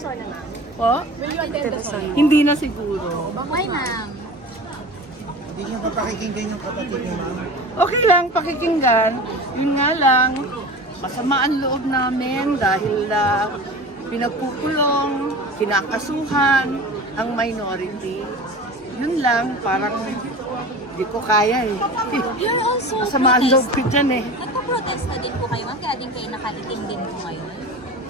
Sona, ma'am? Po? Will you attend the Sona? Hindi na siguro. Why, ma'am? Hindi niyo ba pakikinggan yung kapatid niyo, ma'am? Okay lang, pakikinggan. Yun nga lang, masama ang loob namin dahil pinagkukulong, kinakasuhan ang minority. Yun lang, parang di ko kaya eh. You're also Masama ang loob ko dyan eh. Nagpa-protesta din po kayo, ma'am, kaya din kayo nakaitim din po ngayon.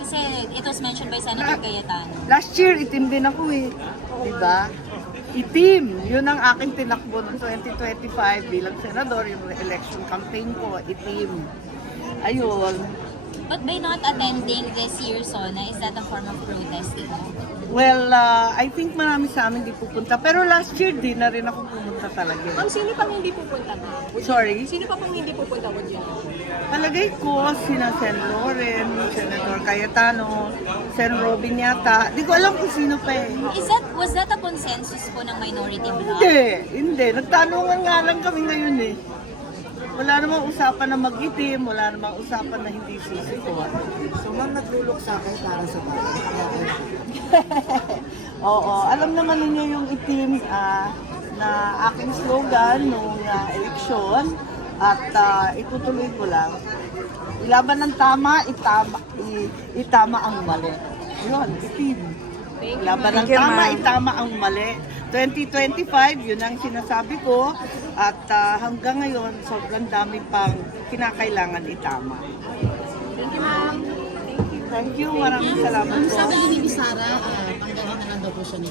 Kasi it was mentioned by Senator Cayetano. Last year, itim din ako eh. Diba? Itim. Yun ang aking tinakbo noong 2025 bilang senador. Yung election campaign ko, itim. Ayun. But by not attending this year's SONA, is that a form of protesting? Well, I think marami sa amin di pupunta. Pero last year, di na rin ako pumunta talaga. Ma'am, sino pang hindi pupunta, ma'am? Sorry? Sino pa pang hindi pupunta, would you know? Palagay ko, sina Sen. Loren, Senator Cayetano, Sen. Robin yata. Di ko alam kung sino pa eh. Was that a consensus po ng minority bloc? Hindi. Nagtanungan nga lang kami ngayon eh. Wala namang usapan na mag-itim, wala namang usapan na hindi sisikuan. So, ma'am, naglulok sa akin para sa bahay. Oo, alam naman ninyo yung itim na aking slogan nung eleksyon at itutuloy ko lang. Ilaban ng tama, itama ang mali. Yun, itim. Laban ng tama, itama ang mali. 2025, yun ang sinasabi ko. At hanggang ngayon, sobrang dami pang kinakailangan itama. Thank you, ma'am. Thank you. Thank you, maraming salamat po. Sabi ni Sara, tanggalin na lang daw po siya ni